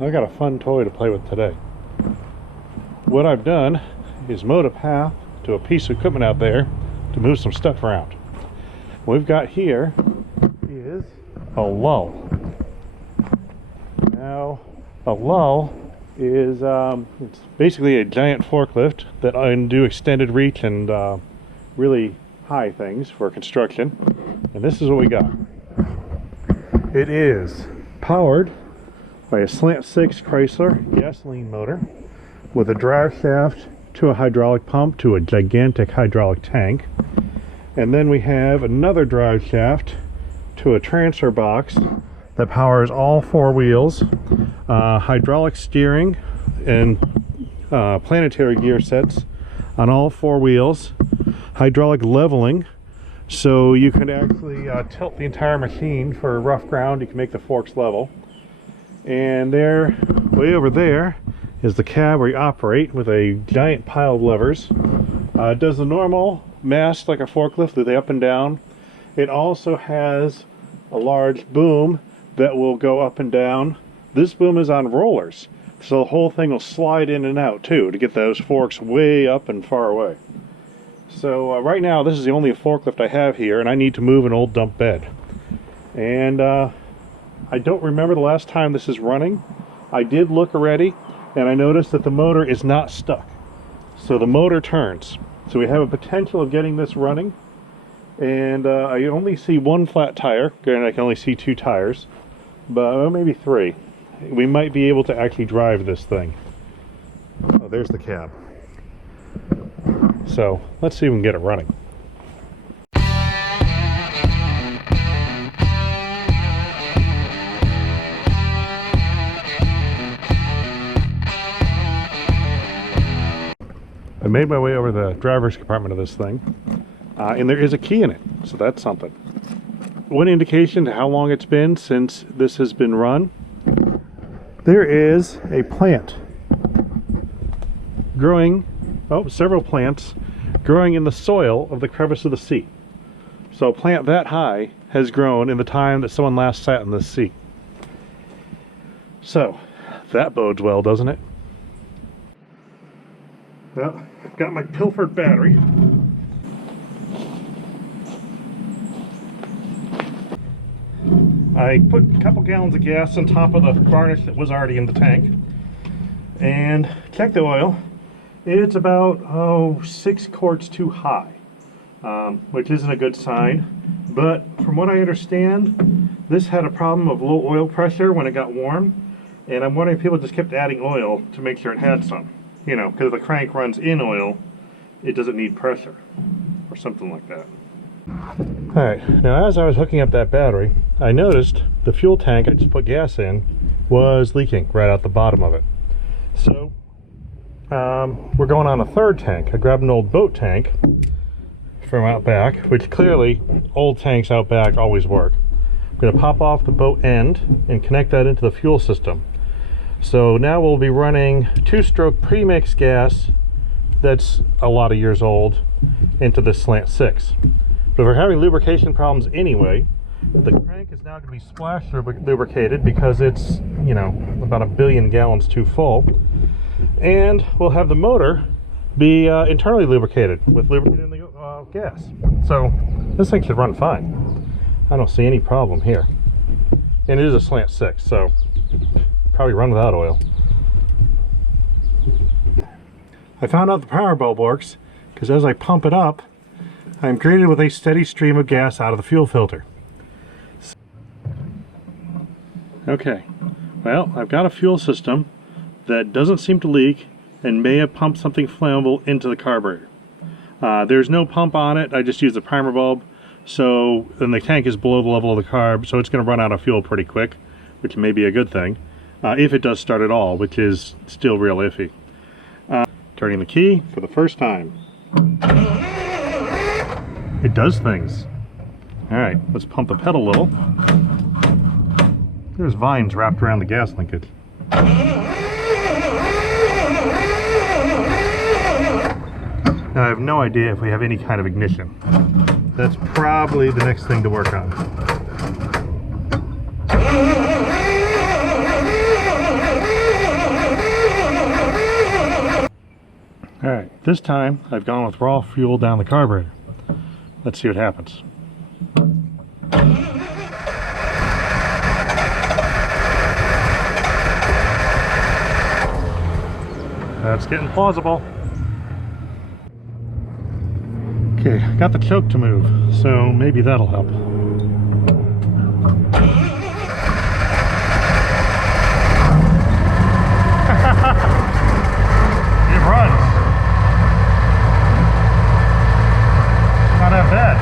I got a fun toy to play with today. What I've done is mowed a path to a piece of equipment out there to move some stuff around. What we've got here is a Lull. Now, a Lull is it's basically a giant forklift that can do extended reach and really high things for construction. And this is what we got. It is powered by a slant 6 Chrysler gasoline motor with a drive shaft to a hydraulic pump to a gigantic hydraulic tank. And then we have another drive shaft to a transfer box that powers all 4 wheels, hydraulic steering and planetary gear sets on all 4 wheels, hydraulic leveling, so you can actually tilt the entire machine for rough ground. You can make the forks level. And there, way over there, is the cab where you operate with a giant pile of levers. It does the normal mast like a forklift, the up and down. It also has a large boom that will go up and down. This boom is on rollers, so the whole thing will slide in and out too to get those forks way up and far away. So right now this is the only forklift I have here, and I need to move an old dump bed. And I don't remember the last time this is running. I did look already, and I noticed that the motor is not stuck. So the motor turns. So we have a potential of getting this running. And I only see 1 flat tire, and I can only see 2 tires, but maybe 3. We might be able to actually drive this thing. Oh, there's the cab. So let's see if we can get it running. I made my way over the driver's compartment of this thing, and there is a key in it, so that's something. One indication to how long it's been since this has been run, there is a plant growing, several plants growing in the soil of the crevice of the seat. So a plant that high has grown in the time that someone last sat in this seat. So that bodes well, doesn't it? Well, I've got my pilfered battery. I put a couple gallons of gas on top of the varnish that was already in the tank and checked the oil. It's about 6 quarts too high, which isn't a good sign. But from what I understand, this had a problem of low oil pressure when it got warm, and I'm wondering if people just kept adding oil to make sure it had some. You know, because if the crank runs in oil, it doesn't need pressure or something like that. Alright, now as I was hooking up that battery, I noticed the fuel tank I just put gas in was leaking right out the bottom of it. So we're going on a 3rd tank. I grabbed an old boat tank from out back, which clearly old tanks out back always work. I'm going to pop off the boat end and connect that into the fuel system. So now we'll be running 2-stroke premix gas that's a lot of years old into this slant 6. But if we're having lubrication problems anyway, the crank is now going to be splash lubricated because it's, you know, about 1 billion gallons too full. And we'll have the motor be internally lubricated with lubricant in the gas. So this thing should run fine. I don't see any problem here. And it is a slant 6, so probably run without oil. I found out the power bulb works because as I pump it up, I'm greeted with a steady stream of gas out of the fuel filter. Okay, well, I've got a fuel system that doesn't seem to leak and may have pumped something flammable into the carburetor. There's no pump on it. I just used the primer bulb, so then the tank is below the level of the carb, so it's going to run out of fuel pretty quick, which may be a good thing. If it does start at all, which is still real iffy. Turning the key for the first time. It does things. Alright, let's pump the pedal a little. There's vines wrapped around the gas linkage. Now I have no idea if we have any kind of ignition. That's probably the next thing to work on. This time I've gone with raw fuel down the carburetor. Let's see what happens. That's getting plausible. Okay, got the choke to move, so maybe that'll help. It runs. Not that bad.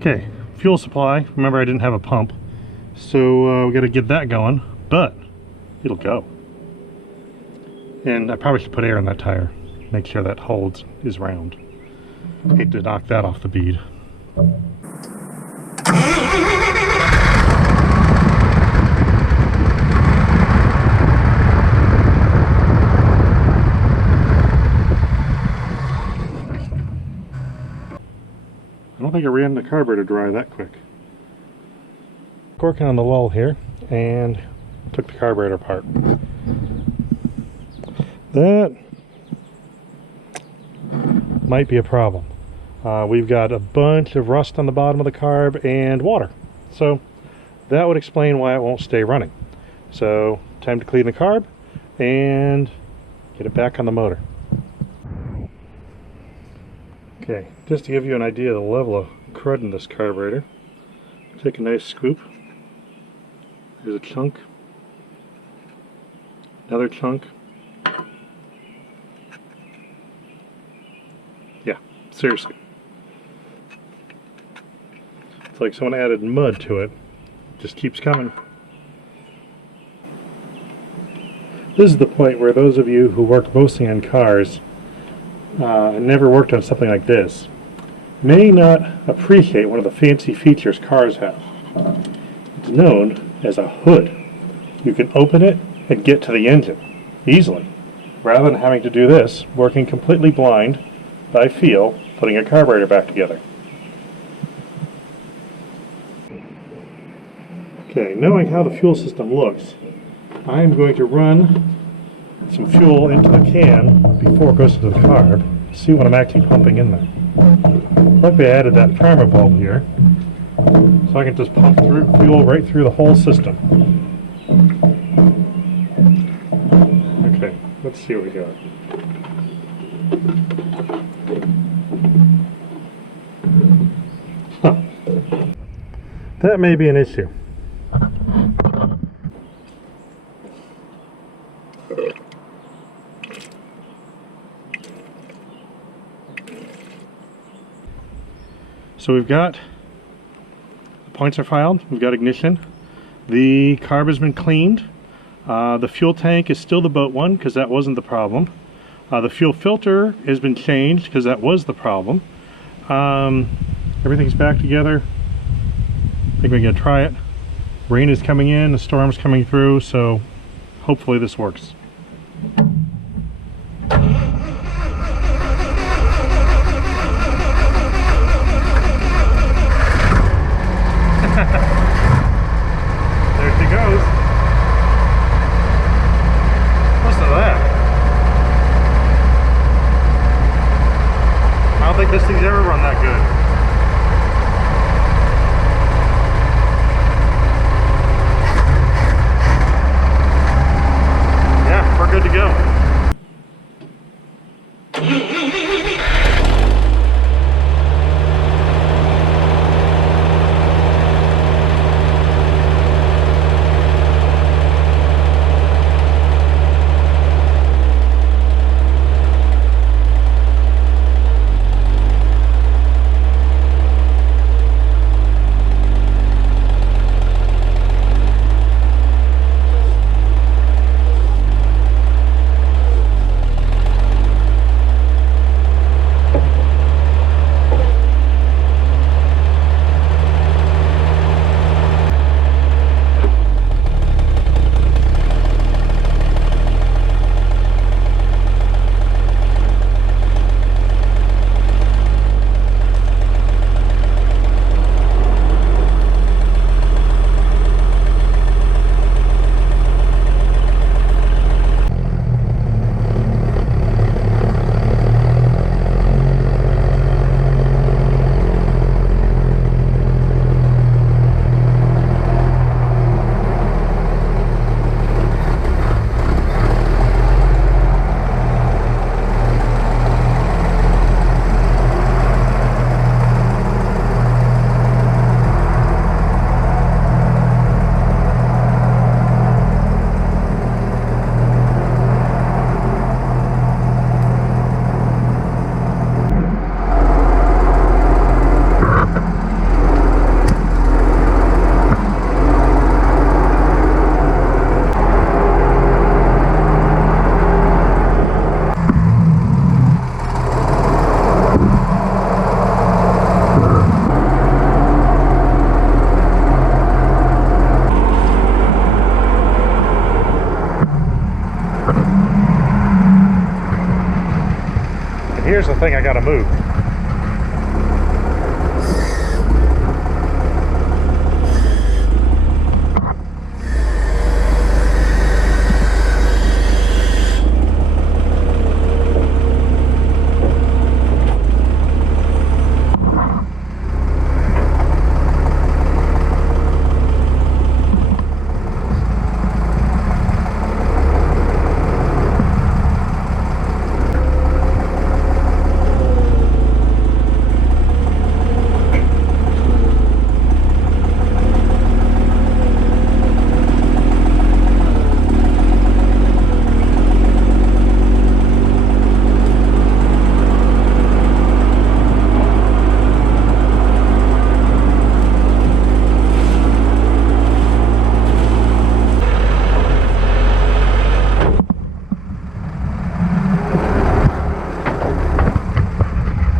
Okay, fuel supply. Remember, I didn't have a pump, so we got to get that going, but it'll go. And I probably should put air in that tire, make sure that holds, is round. Hate to knock that off the bead. I don't think I ran the carburetor dry that quick. Working on the Lull here, and took the carburetor apart. That might be a problem. We've got a bunch of rust on the bottom of the carb and water. So that would explain why it won't stay running. So time to clean the carb and get it back on the motor. Okay, just to give you an idea of the level of crud in this carburetor, take a nice scoop. There's a chunk, another chunk. Yeah, seriously. It's like someone added mud to it. It just keeps coming. This is the point where those of you who work mostly on cars and never worked on something like this may not appreciate one of the fancy features cars have. It's known as a hood. You can open it and get to the engine easily, rather than having to do this, working completely blind by feel, putting a carburetor back together. Okay, knowing how the fuel system looks, I'm going to run some fuel into the can before it goes into the carb, see what I'm actually pumping in there. Luckily I added that primer bulb here, so I can just pump through fuel right through the whole system. Okay, let's see what we got. Huh. That may be an issue. So we've got, the points are filed, we've got ignition, the carb has been cleaned, the fuel tank is still the boat one because that wasn't the problem. The fuel filter has been changed because that was the problem. Everything's back together. I think we're going to try it. Rain is coming in, the storm's coming through, so hopefully this works. There she goes. Listen to that. I don't think this thing's ever run that good. Yeah, we're good to go. here's the thing I gotta move.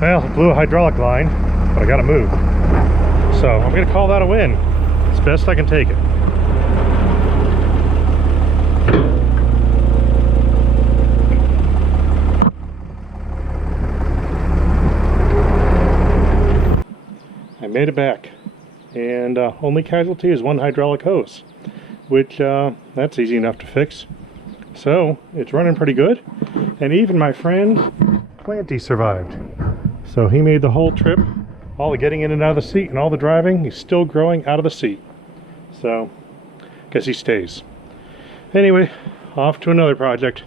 Well, it blew a hydraulic line, but I gotta move. So I'm gonna call that a win. It's best I can take it. I made it back. And only casualty is one hydraulic hose, which that's easy enough to fix. So it's running pretty good. And even my friend Planty survived. So he made the whole trip, all the getting in and out of the seat and all the driving. He's still growing out of the seat. So, guess he stays. Anyway, off to another project.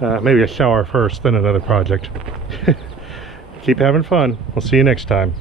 Maybe a shower first, then another project. Keep having fun. We'll see you next time.